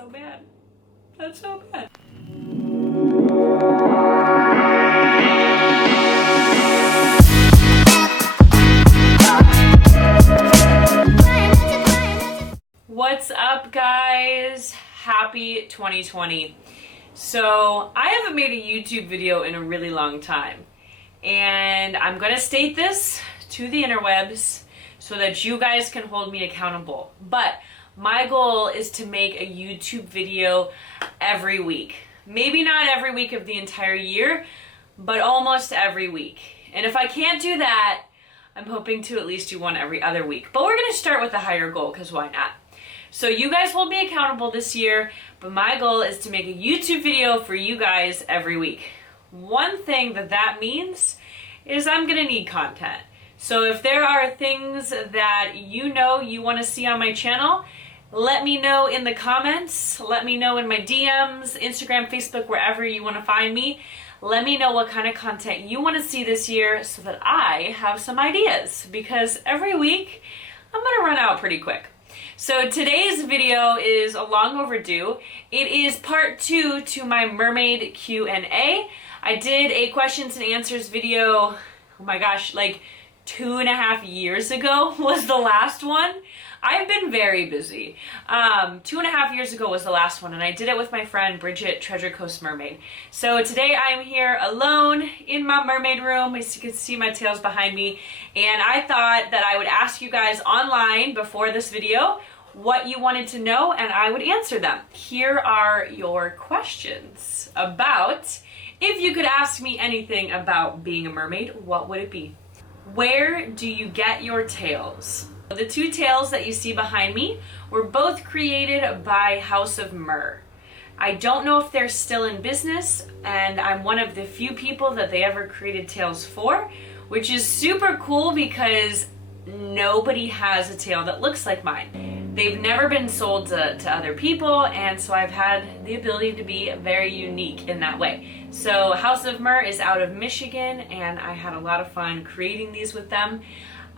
so bad. That's so bad. What's up, guys? Happy 2020. So I haven't made a YouTube video in a really long time, and I'm gonna state this to the interwebs so that you guys can hold me accountable. But my goal is to make a YouTube video every week. Maybe not every week of the entire year, but almost every week. And if I can't do that, I'm hoping to at least do one every other week. But we're gonna start with a higher goal, because why not? So you guys hold me accountable this year, but my goal is to make a YouTube video for you guys every week. One thing that means is I'm gonna need content. So if there are things that you know you wanna see on my channel, let me know in the comments, let me know in my DMs, Instagram, Facebook, wherever you wanna find me. Let me know what kind of content you wanna see this year so that I have some ideas, because every week I'm gonna run out pretty quick. So today's video is a long overdue. It is part 2 to my mermaid Q&A. I did a questions and answers video, oh my gosh, like 2.5 years ago was the last one. I've been very busy. 2.5 years ago was the last one, and I did it with my friend Bridget, Treasure Coast Mermaid. So today I am here alone in my mermaid room. As you can see, my tail's behind me, and I thought that I would ask you guys online before this video what you wanted to know, and I would answer them. Here are your questions about, if you could ask me anything about being a mermaid, what would it be? Where do you get your tails? The 2 tails that you see behind me were both created by House of Mer. I don't know if they're still in business, and I'm one of the few people that they ever created tails for, which is super cool because nobody has a tail that looks like mine. They've never been sold to other people, and so I've had the ability to be very unique in that way. So House of Mer is out of Michigan, and I had a lot of fun creating these with them.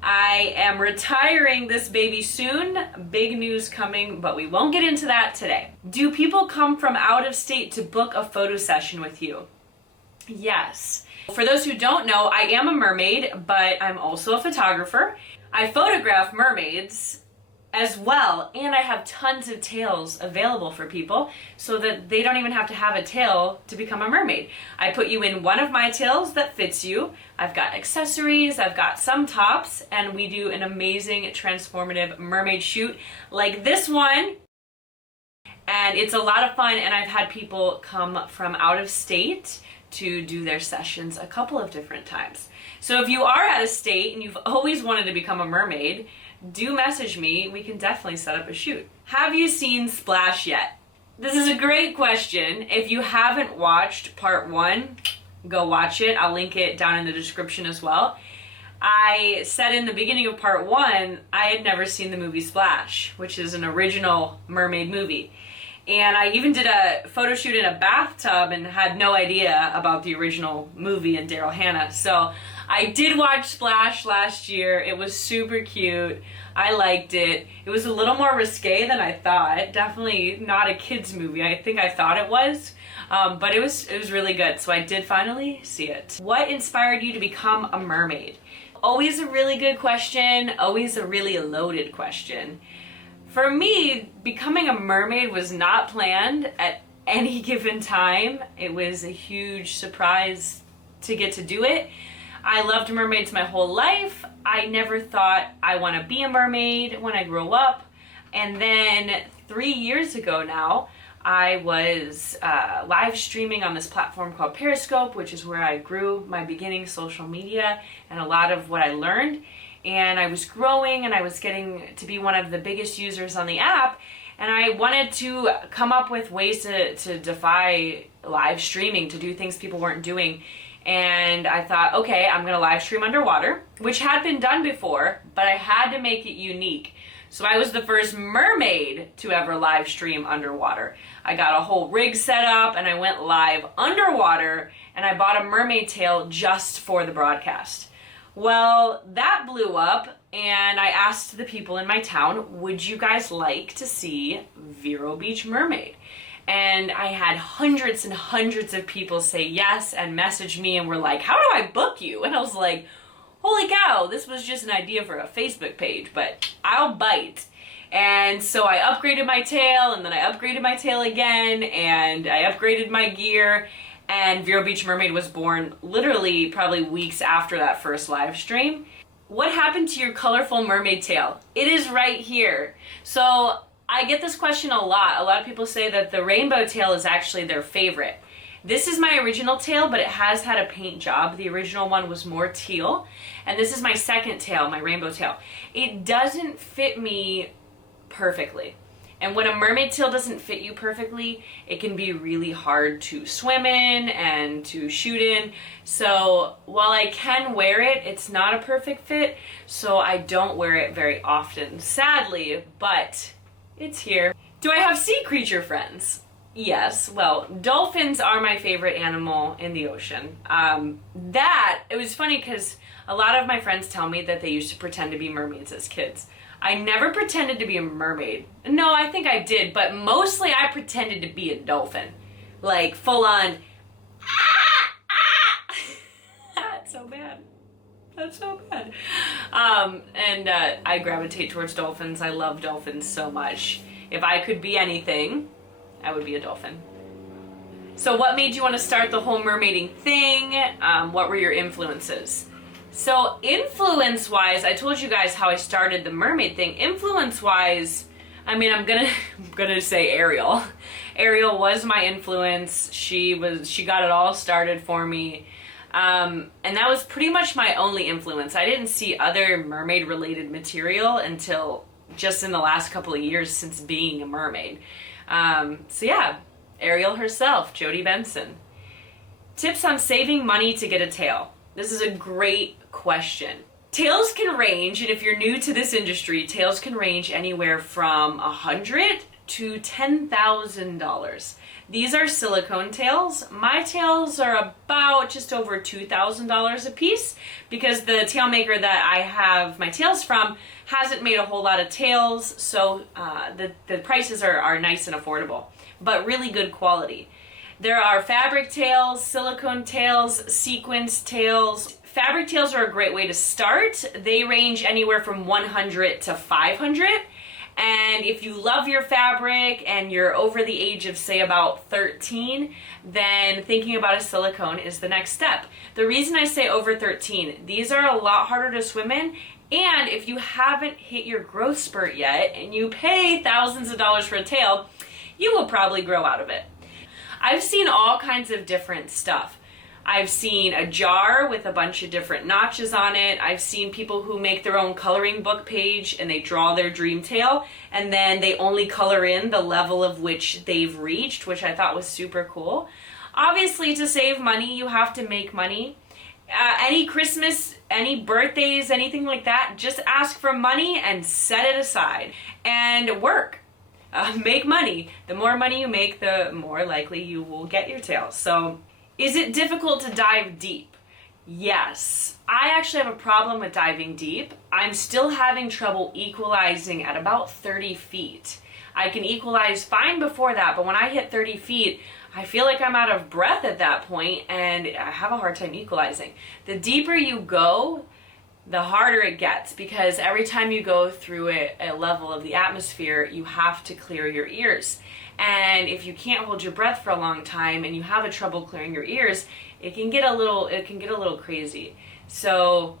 I am retiring this baby soon. Big news coming, but we won't get into that today. Do people come from out of state to book a photo session with you? Yes. For those who don't know, I am a mermaid, but I'm also a photographer. I photograph mermaids as well, and I have tons of tails available for people so that they don't even have to have a tail to become a mermaid. I put you in one of my tails that fits you. I've got accessories, I've got some tops, and we do an amazing transformative mermaid shoot like this one. And it's a lot of fun, and I've had people come from out of state to do their sessions a couple of different times. So if you are out of state and you've always wanted to become a mermaid, do message me. We can definitely set up a shoot. Have you seen Splash yet? This is a great question. If you haven't watched part 1, go watch it. I'll link it down in the description as well. I said in the beginning of part 1, I had never seen the movie Splash, which is an original mermaid movie. And I even did a photo shoot in a bathtub and had no idea about the original movie and Daryl Hannah. So I did watch Splash last year. It was super cute. I liked it. It was a little more risque than I thought. Definitely not a kid's movie. I think I thought it was. But it was really good. So I did finally see it. What inspired you to become a mermaid? Always a really good question. Always a really loaded question. For me, becoming a mermaid was not planned at any given time. It was a huge surprise to get to do it. I loved mermaids my whole life. I never thought I want to be a mermaid when I grow up. And then 3 years ago now, I was live streaming on this platform called Periscope, which is where I grew my beginning social media and a lot of what I learned. And I was growing, and I was getting to be one of the biggest users on the app, and I wanted to come up with ways to defy live streaming, to do things people weren't doing. And I thought, okay, I'm gonna live stream underwater, which had been done before, but I had to make it unique. So I was the first mermaid to ever live stream underwater. I got a whole rig set up, and I went live underwater, and I bought a mermaid tail just for the broadcast. Well, that blew up, and I asked the people in my town, would you guys like to see Vero Beach Mermaid? And I had hundreds and hundreds of people say yes and message me and were like, how do I book you? And I was like, holy cow, this was just an idea for a Facebook page, but I'll bite. And so I upgraded my tail, and then I upgraded my tail again, and I upgraded my gear, and Vero Beach Mermaid was born literally probably weeks after that first live stream. What happened to your colorful mermaid tail? It is right here. So I get this question a lot. A lot of people say that the rainbow tail is actually their favorite. This is my original tail, but it has had a paint job. The original one was more teal. And this is my second tail, my rainbow tail. It doesn't fit me perfectly. And when a mermaid tail doesn't fit you perfectly, it can be really hard to swim in and to shoot in. So while I can wear it, it's not a perfect fit, so I don't wear it very often, sadly, but it's here. Do I have sea creature friends? Yes. Well, dolphins are my favorite animal in the ocean. It was funny because a lot of my friends tell me that they used to pretend to be mermaids as kids. I never pretended to be a mermaid. No, I think I did, but mostly I pretended to be a dolphin. Like, full on, That's so bad. That's so bad. I gravitate towards dolphins. I love dolphins so much. If I could be anything, I would be a dolphin. So what made you want to start the whole mermaiding thing? What were your influences? So influence-wise, I told you guys how I started the mermaid thing. Influence-wise, I mean, I'm gonna say Ariel. Ariel was my influence. She got it all started for me. And that was pretty much my only influence. I didn't see other mermaid-related material until just in the last couple of years since being a mermaid. So yeah, Ariel herself, Jodi Benson. Tips on saving money to get a tail. This is a great question. Tails can range, and if you're new to this industry, tails can range anywhere from $100 to $10,000. These are silicone tails. My tails are about just over $2,000 a piece because the tail maker that I have my tails from hasn't made a whole lot of tails, so the prices are nice and affordable, but really good quality. There are fabric tails, silicone tails, sequins tails. Fabric tails are a great way to start. They range anywhere from $100 to $500. And if you love your fabric and you're over the age of, say, about 13, then thinking about a silicone is the next step. The reason I say over 13, these are a lot harder to swim in, and if you haven't hit your growth spurt yet and you pay thousands of dollars for a tail, you will probably grow out of it. I've seen all kinds of different stuff. I've seen a jar with a bunch of different notches on it. I've seen people who make their own coloring book page and they draw their dream tail and then they only color in the level of which they've reached, which I thought was super cool. Obviously, to save money, you have to make money. Any Christmas, any birthdays, anything like that, just ask for money and set it aside and work. Make money. The more money you make, the more likely you will get your tail. So, is it difficult to dive deep? Yes. I actually have a problem with diving deep. I'm still having trouble equalizing at about 30 feet. I can equalize fine before that, but when I hit 30 feet, I feel like I'm out of breath at that point and I have a hard time equalizing. The deeper you go, the harder it gets because every time you go through a level of the atmosphere, you have to clear your ears. And if you can't hold your breath for a long time and you have a trouble clearing your ears, it can get a little crazy. So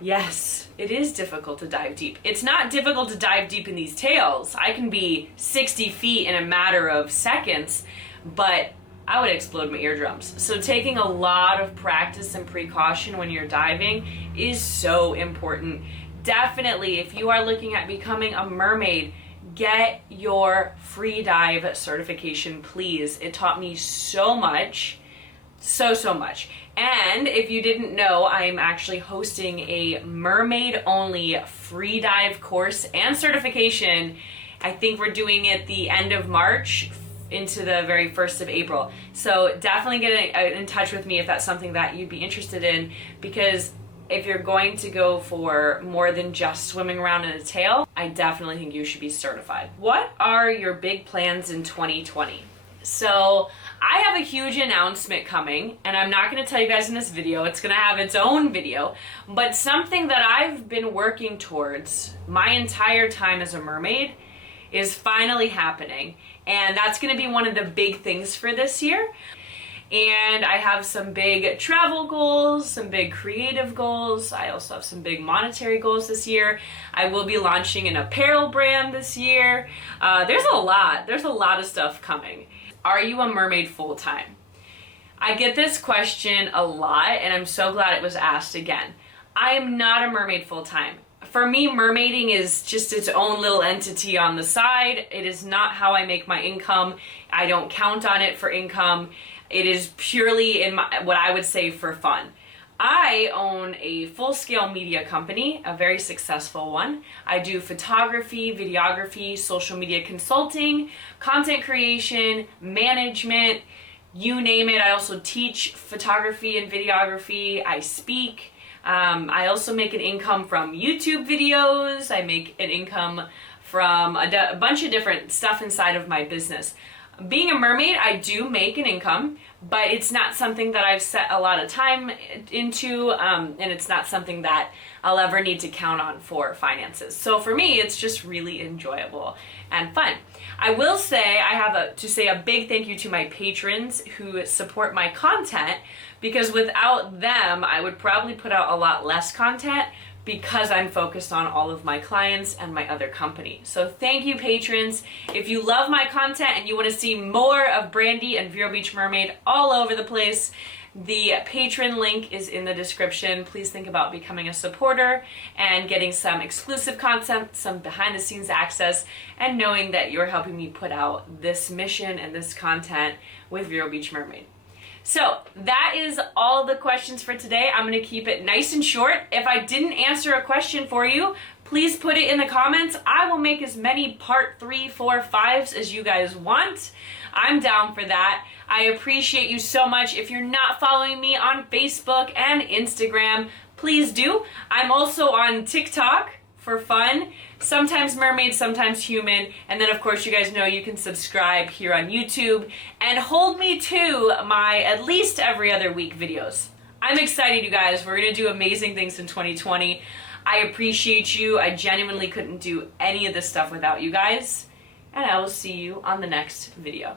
yes, it is difficult to dive deep. It's not difficult to dive deep in these tails. I can be 60 feet in a matter of seconds, but I would explode my eardrums. So taking a lot of practice and precaution when you're diving is so important. Definitely, if you are looking at becoming a mermaid, get your free dive certification, please. It taught me so much, so much. And if you didn't know, I'm actually hosting a mermaid-only free dive course and certification. I think we're doing it the end of March into the very 1st of April. So definitely get in touch with me if that's something that you'd be interested in, because if you're going to go for more than just swimming around in a tail, I definitely think you should be certified. What are your big plans in 2020? So I have a huge announcement coming, and I'm not going to tell you guys in this video. It's going to have its own video, but something that I've been working towards my entire time as a mermaid is finally happening, and that's going to be one of the big things for this year. And I have some big travel goals, some big creative goals. I also have some big monetary goals this year. I will be launching an apparel brand this year. There's a lot of stuff coming. Are you a mermaid full-time? I get this question a lot, and I'm so glad it was asked again. I am not a mermaid full-time. For me, mermaiding is just its own little entity on the side. It is not how I make my income. I don't count on it for income. It is purely what I would say for fun. I own a full-scale media company, a very successful one. I do photography, videography, social media consulting, content creation, management, you name it. I also teach photography and videography. I speak. I also make an income from YouTube videos. I make an income from a bunch of different stuff inside of my business. Being a mermaid, I do make an income, but it's not something that I've set a lot of time into, and it's not something that I'll ever need to count on for finances. So for me, it's just really enjoyable and fun. I will say I have to say a big thank you to my patrons who support my content, because without them, I would probably put out a lot less content, because I'm focused on all of my clients and my other company. So thank you, patrons. If you love my content and you want to see more of Brandy and Vero Beach Mermaid all over the place, the patron link is in the description. Please think about becoming a supporter and getting some exclusive content, some behind the scenes access, and knowing that you're helping me put out this mission and this content with Vero Beach Mermaid. So that is all the questions for today. I'm going to keep it nice and short. If I didn't answer a question for you, please put it in the comments. I will make as many part 3, 4, 5s as you guys want. I'm down for that. I appreciate you so much. If you're not following me on Facebook and Instagram, please do. I'm also on TikTok for fun. Sometimes mermaid, sometimes human. And then of course you guys know you can subscribe here on YouTube and hold me to my at least every other week videos. I'm excited, you guys. We're gonna do amazing things in 2020. I appreciate you. I genuinely couldn't do any of this stuff without you guys. And I will see you on the next video.